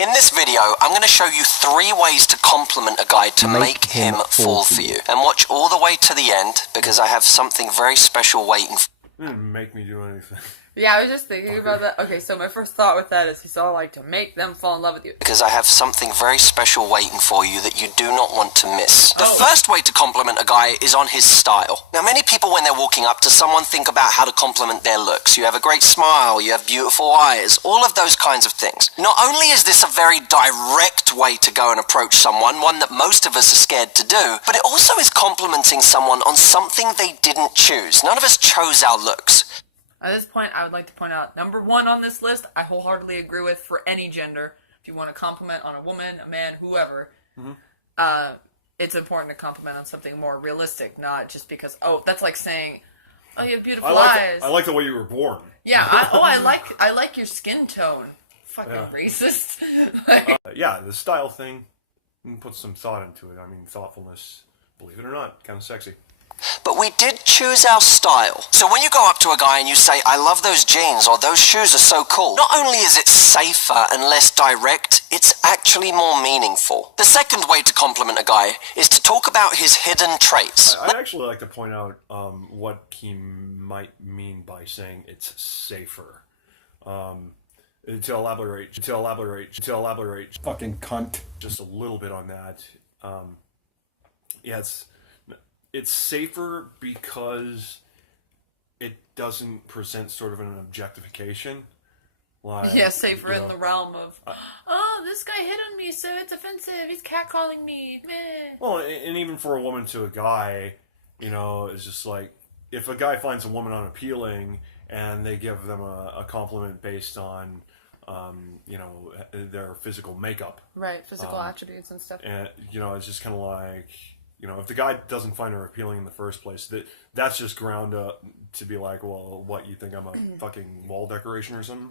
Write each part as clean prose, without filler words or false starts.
In this video, I'm going to show you 3 ways to compliment a guy to make him fall for you. And watch all the way to the end, because I have something very special waiting for You didn't make me do anything. Yeah, I was just thinking about that. Okay, so my first thought with that is he's all like, to make them fall in love with you. because I have something very special waiting for you that you do not want to miss. The first way to compliment a guy is on his style. Now, many people when they're walking up to someone think about how to compliment their looks. You have a great smile, you have beautiful eyes, all of those kinds of things. Not only is this a very direct way to go and approach someone, one that most of us are scared to do, but it also is complimenting someone on something they didn't choose. None of us chose our looks. At this point, I would like to point out, number 1 on this list, I wholeheartedly agree with for any gender. If you want to compliment on a woman, a man, whoever, it's important to compliment on something more realistic, not just because, oh, that's like saying, oh, you have beautiful eyes. I like the way you were born. Yeah, I like your skin tone. Fucking racist. Yeah, the style thing, put some thought into it. I mean, thoughtfulness, believe it or not, kind of sexy. But we did choose our style. So when you go up to a guy and you say, I love those jeans, or those shoes are so cool, not only is it safer and less direct, it's actually more meaningful. The second way to compliment a guy is to talk about his hidden traits. I'd actually like to point out what he might mean by saying it's safer. To elaborate, Fucking cunt. just a little bit on that. Yeah, it's safer because it doesn't present sort of an objectification. Like, Yeah, safer in the realm of, oh, this guy hit on me, so it's offensive. He's catcalling me. Meh. Well, and even for a woman to a guy, it's just like, if a guy finds a woman unappealing and they give them a compliment based on, their physical makeup. Right, physical attributes and stuff. And, it's just kind of like, if the guy doesn't find her appealing in the first place, that's just ground up to be like, well, what, you think I'm a fucking wall decoration or something?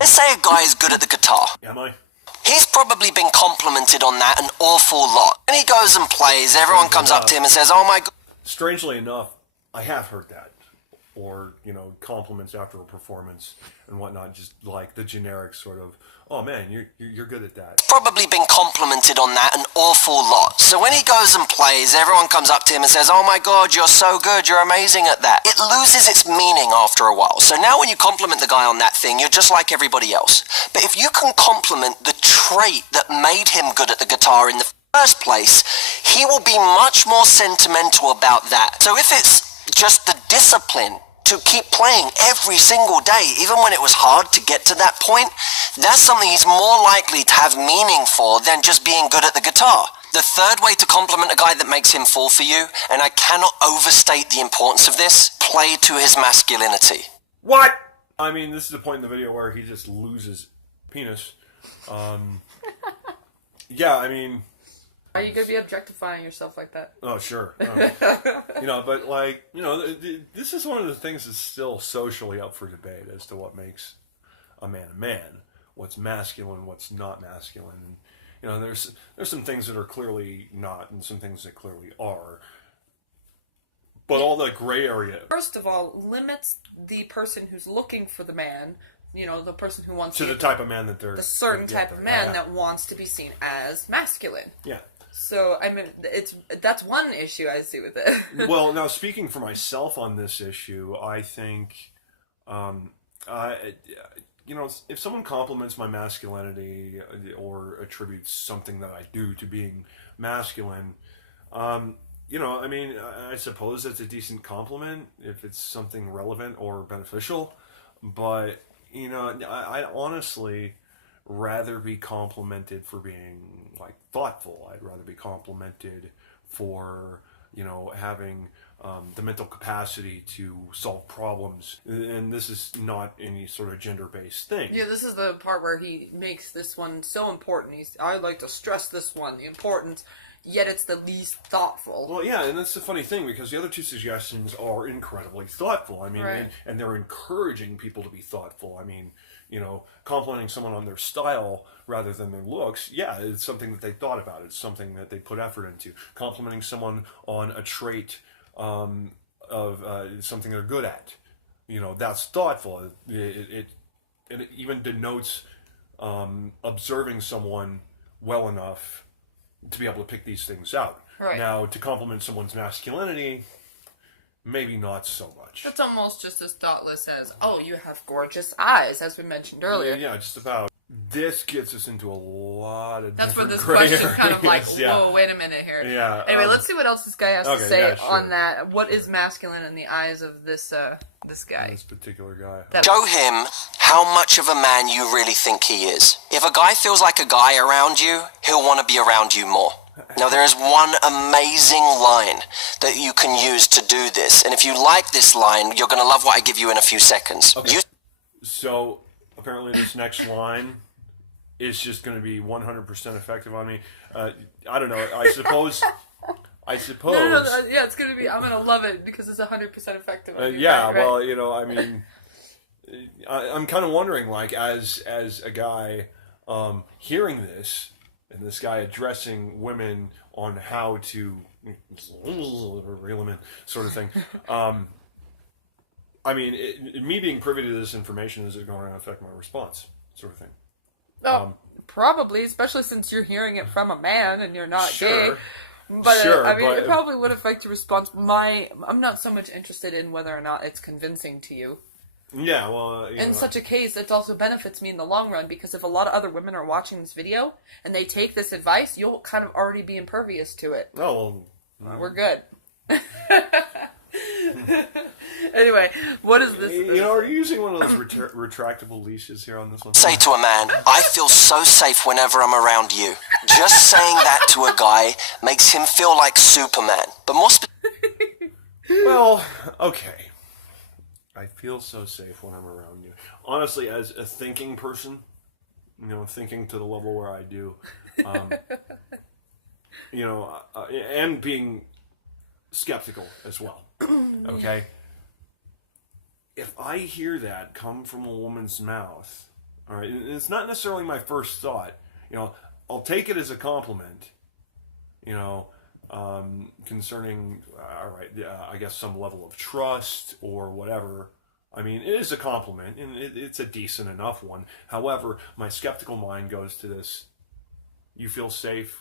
Let's say a guy is good at the guitar. Am I? He's probably been complimented on that an awful lot. When he goes and plays, everyone comes up to him and says, oh my god. Strangely enough, I have heard that. Or, compliments after a performance and whatnot, just like the generic sort of, oh man, you're good at that. Probably been complimented on that an awful lot. So when he goes and plays, everyone comes up to him and says, oh my god, you're so good, you're amazing at that. It loses its meaning after a while. So now when you compliment the guy on that thing, you're just like everybody else. But if you can compliment the trait that made him good at the guitar in the first place, he will be much more sentimental about that. So if it's just the discipline to keep playing every single day, even when it was hard to get to that point, that's something he's more likely to have meaning for than just being good at the guitar. The third way to compliment a guy that makes him fall for you, and I cannot overstate the importance of this, play to his masculinity. What? I mean, this is the point in the video where he just loses penis. Yeah, I mean... Are you going to be objectifying yourself like that? Oh, sure. But this is one of the things that's still socially up for debate as to what makes a man, what's masculine, what's not masculine. There's some things that are clearly not, and some things that clearly are. But all the gray area. First of all, limits the person who's looking for the man, the person who wants to the type of man that they're... The certain type of man that wants to be seen as masculine. Yeah. So, I mean, that's one issue I see with it. Well, now, speaking for myself on this issue, I think, if someone compliments my masculinity or attributes something that I do to being masculine, I suppose that's a decent compliment if it's something relevant or beneficial. But, I honestly rather be complimented for being thoughtful. I'd rather be complimented for having the mental capacity to solve problems, and this is not any sort of gender-based thing. Yeah, this is the part where he makes this one so important. I'd like to stress this one, the importance, yet it's the least thoughtful. Well, yeah, and that's the funny thing, because the other 2 suggestions are incredibly thoughtful. I mean, right. and they're encouraging people to be thoughtful. I mean, complimenting someone on their style rather than their looks, yeah, it's something that they thought about. It's something that they put effort into. Complimenting someone on a trait of something they're good at, that's thoughtful. It even denotes observing someone well enough to be able to pick these things out. Right. Now, to compliment someone's masculinity, maybe not so much. That's almost just as thoughtless as, oh, you have gorgeous eyes, as we mentioned earlier. Yeah, just about. This gets us into a lot of That's where different this gray question kind of like, areas, yeah. whoa, wait a minute here. Yeah. Anyway, let's see what else this guy has to okay, say yeah, sure. on that. What is masculine in the eyes of this guy? This particular guy. Show him how much of a man you really think he is. If a guy feels like a guy around you, he'll want to be around you more. Now, there is one amazing line that you can use to do this. And if you like this line, you're going to love what I give you in a few seconds. Okay. You So, apparently this next line is just going to be 100% effective on me. I don't know. I suppose... No, yeah, it's gonna be. I'm gonna love it because it's 100% effective. yeah, right? well, you know, I mean, I'm kind of wondering, like, as a guy hearing this, and this guy addressing women on how to reel them in, sort of thing. I mean, me being privy to this information, is it going to affect my response, sort of thing? Oh, probably, especially since you're hearing it from a man and you're not Sure. gay. But Sure, I mean, but- it probably would affect your response. I'm not so much interested in whether or not it's convincing to you. Yeah, well, you In know, such a case, it also benefits me in the long run because if a lot of other women are watching this video and they take this advice, you'll kind of already be impervious to it. oh, well, We're good. Anyway, what is this? you know, are you using one of those retractable leashes here on this one? say to a man, I feel so safe whenever I'm around you. Just saying that to a guy makes him feel like Superman. But more Well, okay. I feel so safe when I'm around you. Honestly, as a thinking person, you know, thinking to the level where I do, you know, and being skeptical as well. Okay? If I hear that come from a woman's mouth, all right, and it's not necessarily my first thought, you know, I'll take it as a compliment, you know, concerning, all right, I guess some level of trust or whatever. I mean, it is a compliment, and it's a decent enough one. However, my skeptical mind goes to this: you feel safe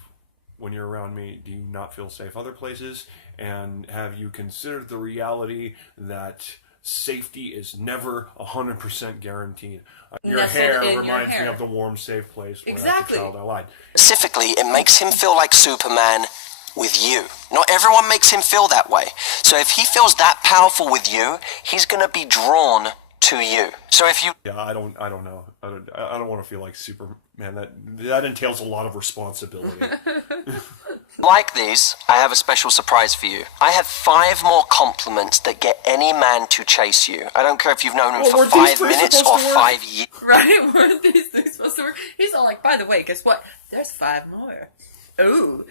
when you're around me. Do you not feel safe other places? And have you considered the reality that safety is never 100% guaranteed? Your Nestled hair in your reminds hair. me of the warm, safe place where Exactly. as a child I lied. specifically, it makes him feel like Superman with you. Not everyone makes him feel that way. So if he feels that powerful with you, he's going to be drawn to you. So if you Yeah, I don't know. I don't want to feel like Superman. That entails a lot of responsibility. like these, I have a special surprise for you. I have 5 more compliments that get any man to chase you. I don't care if you've known him Well, for weren't these 5 three minutes supposed or to work? 5 years. Right? Weren't these things supposed to work? He's all like, by the way, guess what? There's 5 more. Ooh.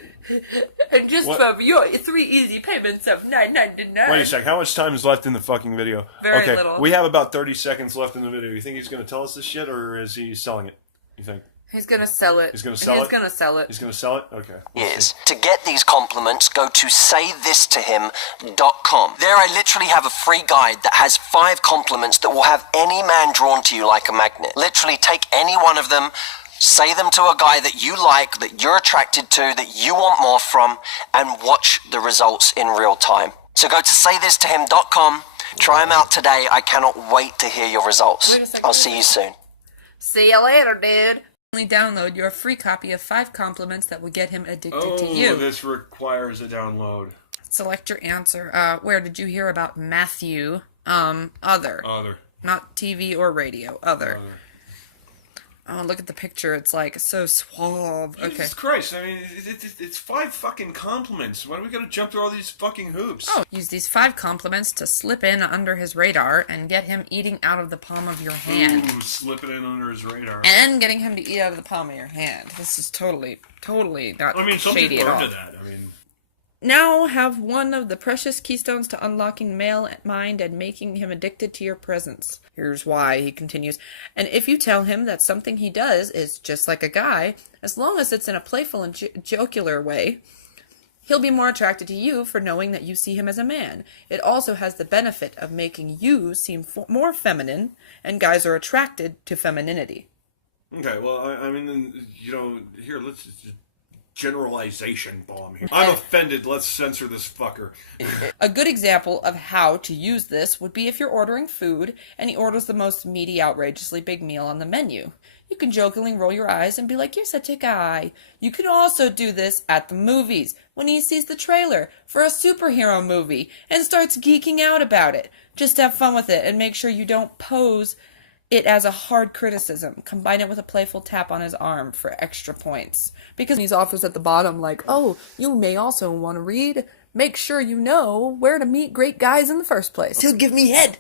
And just What? from your 3 easy payments of $9.99. Wait a sec. How much time is left in the fucking video? Very okay, little. we have about 30 seconds left in the video. You think he's going to tell us this shit, or is he selling it? You think He's gonna sell it. He's gonna sell it? He's gonna sell it. he's going to sell it? Okay. let's Years. see. To get these compliments, go to saythisttohim.com. There I literally have a free guide that has 5 compliments that will have any man drawn to you like a magnet. Literally take any one of them, say them to a guy that you like, that you're attracted to, that you want more from, and watch the results in real time. So go to saythisttohim.com, try them out today. I cannot wait to hear your results. Wait a second, I'll wait a see you soon. See you later, dude. Download your free copy of 5 compliments that will get him addicted to you. this requires a download. Select your answer. Where did you hear about Matthew? Other. Other. Not TV or radio. Other. Oh, look at the picture. It's like so suave. Okay. Jesus Christ, I mean, it's 5 fucking compliments. Why do we gotta jump through all these fucking hoops? Oh, use these 5 compliments to slip in under his radar and get him eating out of the palm of your hand. Ooh, slipping in under his radar. And getting him to eat out of the palm of your hand. This is totally not I mean, some shady people at are all. into that. I mean, Now have one of the precious keystones to unlocking male mind and making him addicted to your presence. Here's why, he continues. And if you tell him that something he does is just like a guy, as long as it's in a playful and jocular way, he'll be more attracted to you for knowing that you see him as a man. It also has the benefit of making you seem more feminine, and guys are attracted to femininity. Okay, well, I mean, then, here, let's just generalization bomb here. I'm offended. Let's censor this fucker. A good example of how to use this would be if you're ordering food and he orders the most meaty, outrageously big meal on the menu. You can jokingly roll your eyes and be like, "You're such a guy." You can also do this at the movies when he sees the trailer for a superhero movie and starts geeking out about it. Just have fun with it and make sure you don't pose it as a hard criticism. Combine it with a playful tap on his arm for extra points. Because these offers at the bottom like, "Oh, you may also want to read. Make sure you know where to meet great guys in the first place. He'll give me head."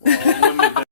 Well,